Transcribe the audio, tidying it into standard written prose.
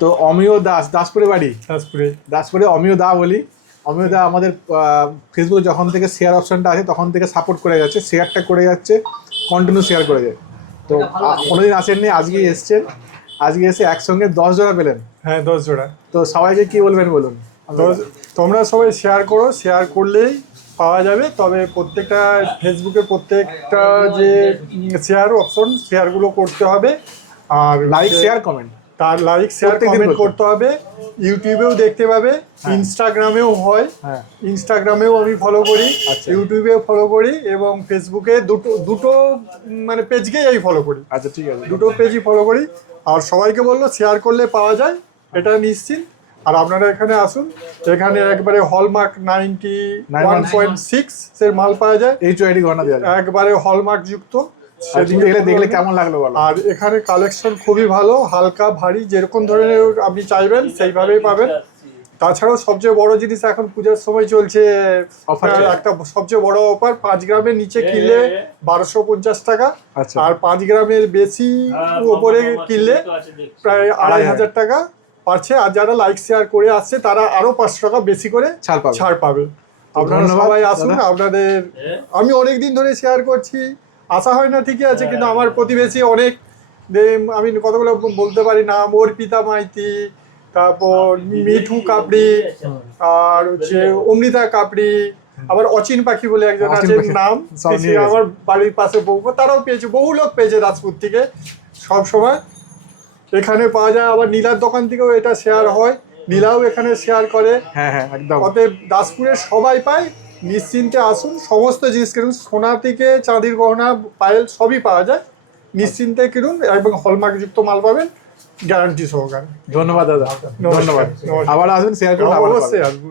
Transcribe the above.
তো অমিয় দাস, দাসপুরে বাড়ি, দাসপুরে অমিয় দা বলি। অমিয় দা আমাদের ফেসবুকে যখন থেকে শেয়ার অপশনটা আছে তখন থেকে সাপোর্ট করে যাচ্ছে, শেয়ারটা করে যাচ্ছে, কন্টিনিউ শেয়ার করে যায়। তো কোনোদিন আসেননি, আজকে এসছেন, আজকে এসে একসঙ্গে 10 জোড়া পেলেন। হ্যাঁ 10 জোড়া। তো সবাইকে কি বলবেন বলুন? তোমরা সবাই শেয়ার করো, শেয়ার করলেই পাওয়া যাবে। তবে প্রত্যেকটা ফেসবুকে প্রত্যেকটা যে শেয়ার অপশন, শেয়ারগুলো করতে হবে। আর লাইক শেয়ার কমেন্ট, তার লাইক শেয়ার কমেন্ট করতে হবে। ইউটিউবেও দেখতে পাবে, ইনস্টাগ্রামেও হয়, ইনস্টাগ্রামেও আমি ফলো করি, ইউটিউবেও ফলো করি এবং ফেসবুকে দুটো মানে পেজকেই আমি ফলো করি। আচ্ছা ঠিক আছে, দুটো পেজই ফলো করি। আর সবাইকে বললো শেয়ার করলে পাওয়া যায়, এটা নিশ্চিত। আর আপনারা এখানে আসুন, এখানে একবারে হলমার্ক 91.6 এর মাল পাওয়া যায়, HYD গহনা দেওয়া যায়, একবারে হলমার্ক যুক্ত। দেখলে কেমন লাগলো বলো? আর এখানে কালেকশন খুবই ভালো, হালকা ভারী যেরকম ধরনের আপনি চাইবেন সেইভাবেই পাবেন। তাছাড়াও সবচেয়ে বড় জিনিস, এখন পূজার সময় চলছে একটা সবচেয়ে বড় অফার, 5 গ্রামের নিচে কিনলে 1250 টাকা, আর 5 গ্রামের বেশি উপরে কিনলে প্রায় 2500 টাকা পাচ্ছে। আর যারা লাইক শেয়ার করে আসছে তারা আরো 500 টাকা বেশি করে ছাড় পাবে। আপনারা সবাই আসুন। আপনাদের আমি অনেক দিন ধরে শেয়ার করছি, আসা হয় না ঠিকই আছে, কিন্তু আমার প্রতিবেশী অনেক, আমি কতগুলো বলতে পারি নাম, অর্পিতা মাইতি, তারপর মিঠু কাপড়ি, আর হচ্ছে অমৃতা কাপড়ি, আবার অচিন পাখি বলে একজন আছে নাম, আমার বাড়ির পাশে বউ, তারাও পেয়েছে, বহু লোক পেয়েছে দাসপুর থেকে। সব সময় এখানে পাওয়া যায়। আবার নীলার দোকান থেকেও এটা শেয়ার হয়, নীলাও এখানে শেয়ার করে। একদম। অতএব দাসপুরের সবাই পায়, নিশ্চিন্তে আসুন। সমস্ত জিনিস কিনুন, সোনা থেকে চাঁদির গহনা, পায়েল সবই পাওয়া যায়। নিশ্চিন্তে কিনুন এবং হলমার্কযুক্ত মাল পাবেন গ্যারান্টি সহকারে। ধন্যবাদ দাদা, ধন্যবাদ। আবার আসবেন, শেয়ার করুন, অবশ্যই আসবো।